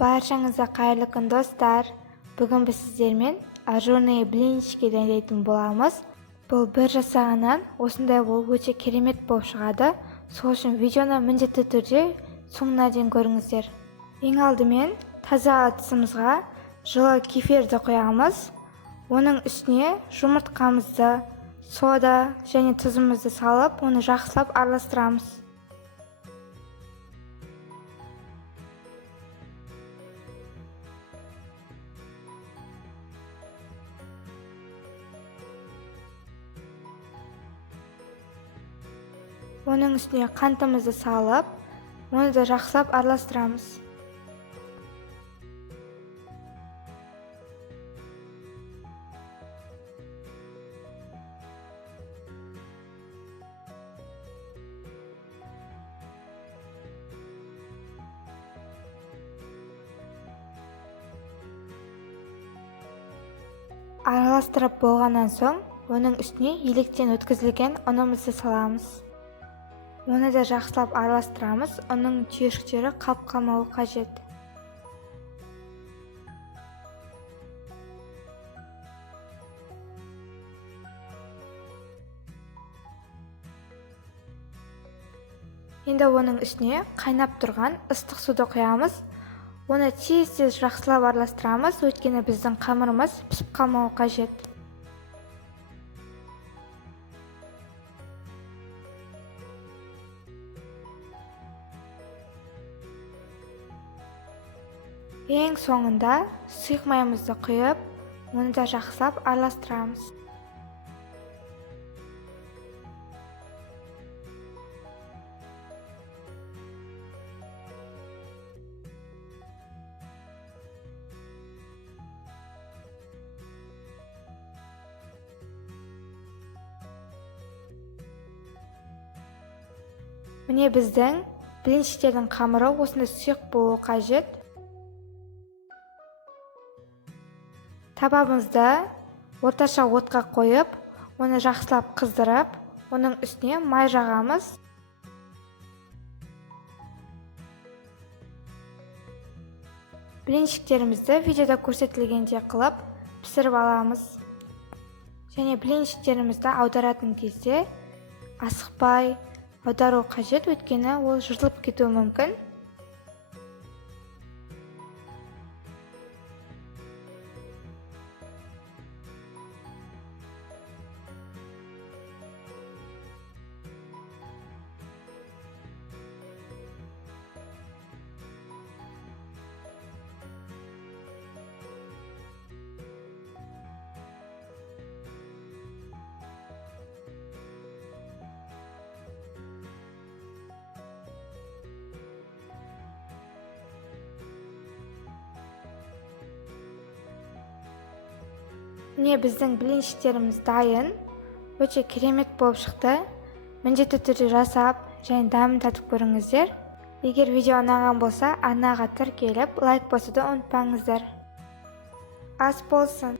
Баршаңызға қайырлы күн достар. Бүгін біз сіздермен ажурные блинчики дайындайтын боламыз. Бұл бір жасағаннан осындай болып өте керемет болып шығады. Сол үшін видеоны міндетті түрде соңына дейін көріңіздер. Ең алдымен таза ыдысымызға жылы кефирді қоямыз. Оның үстіне жұмыртқамызды, сода және тұзымызды салып, оны жақсылап араластырамыз. Оның үстіне қантымызды салып, оны да жақсылап араластырамыз. Араластырып болғаннан соң, оның үстіне електен өткізілген ұнымызды саламыз. Оны да жақсылап араластырамыз, оның түйіршіктері қалып қалмауы қажет. Енді оның үстіне қайнап тұрған ыстық суды құямыз. Оны тез-тез жақсылап араластырамыз, өйткені біздің қамырымыз пісіп қалмауы қажет. Ең соңында сұйық майымызды құйып, оны да жақсылап араластырамыз. Міне біздің блинчиктердің қамыры осындай сұйық болуы қажет. Табамызды орташа отқа қойып, оны жақсылап қыздырып, оның үстіне май жағамыз. Блинчиктерімізді видеода көрсетілгенде қылып пісіріп аламыз. Және блинчиктерімізді аударатын кезде асықпай аудару қажет, өйткені ол жыртылып кетуі мүмкін. Міне біздің блинчиктеріміз дайын, өте керемет болып шықты. Міндетті түрде жасап және дәмін татып көріңіздер. Егер видео ұнаған болса, арнаға тіркеліп, лайк басуды ұмытпаңыздар. Ас болсын!